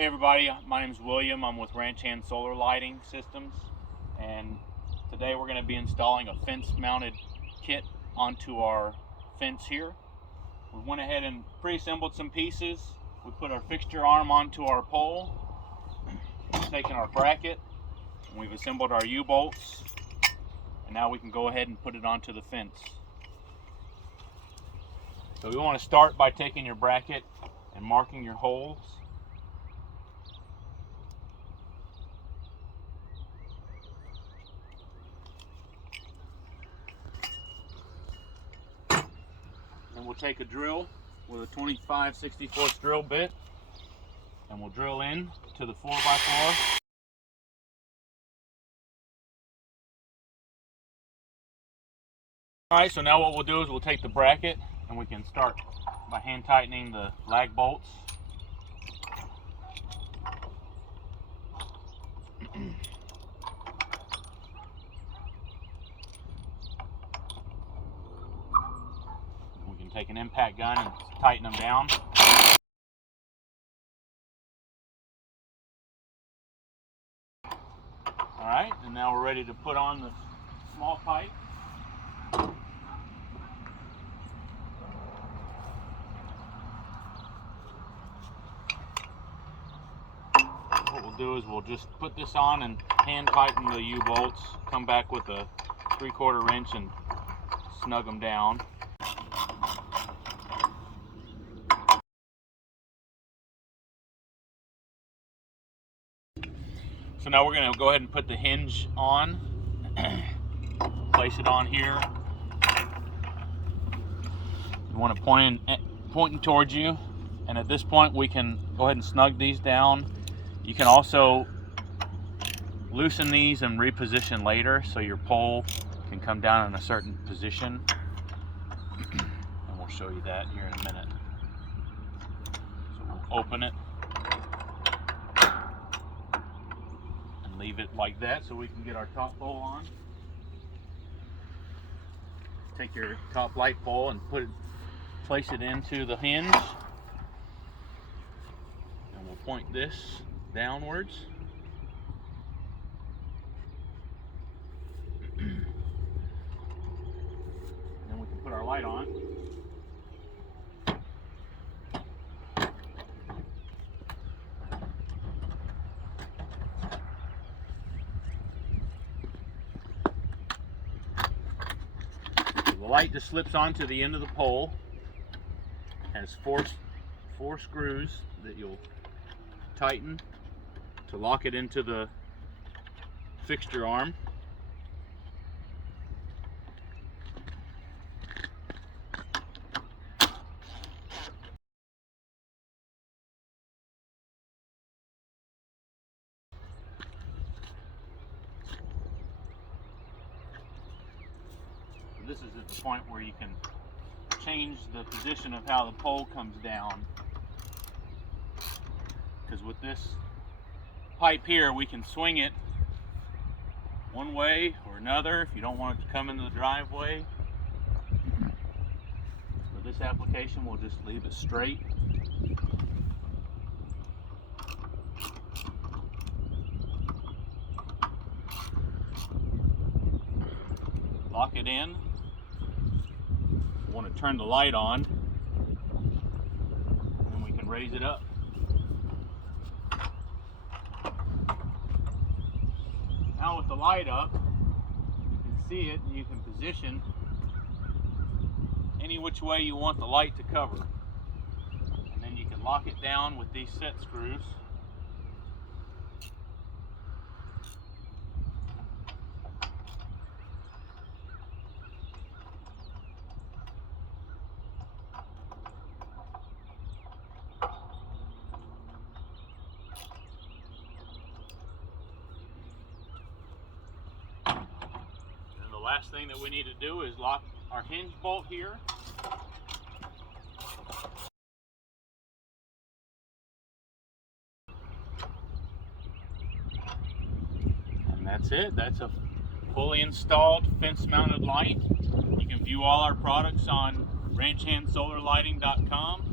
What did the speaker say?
Hey everybody, my name is William. I'm with Ranch Hand Solar Lighting Systems, and today we're going to be installing a fence mounted kit onto our fence here. We went ahead and pre-assembled some pieces. We put our fixture arm onto our pole, taken our bracket, and we've assembled our U-bolts, and now we can go ahead and put it onto the fence. So we want to start by taking your bracket and marking your holes. And we'll take a drill with a 25/64 drill bit, and we'll drill in to the 4x4. Alright, so now what we'll do is we'll take the bracket and we can start by hand tightening the lag bolts. We can take an impact gun and tighten them down. Alright, and now we're ready to put on the small pipe. What we'll do is we'll just put this on and hand tighten the U-bolts, come back with a 3/4 wrench and snug them down. So now we're going to go ahead and put the hinge on, place it on here. You want it pointing towards you, and at this point we can go ahead and snug these down. You can also loosen these and reposition later so your pole can come down in a certain position, and we'll show you that here in a minute. So we'll open it and leave it like that so we can get our top pole on. Take your top light pole and place it into the hinge, and we'll point this downwards. Then we can put our light on. The light just slips onto the end of the pole. Has four screws that you'll tighten to lock it into the fixture arm. This is at the point where you can change the position of how the pole comes down, because with this pipe here we can swing it one way or another if you don't want it to come into the driveway. For this application we'll just leave it straight. Lock it in. We want to turn the light on, and then we can raise it up. Now with the light up, you can see it and you can position any which way you want the light to cover. And then you can lock it down with these set screws. The last thing that we need to do is lock our hinge bolt here. And that's it. That's a fully installed fence mounted light. You can view all our products on ranchhandsolarlighting.com.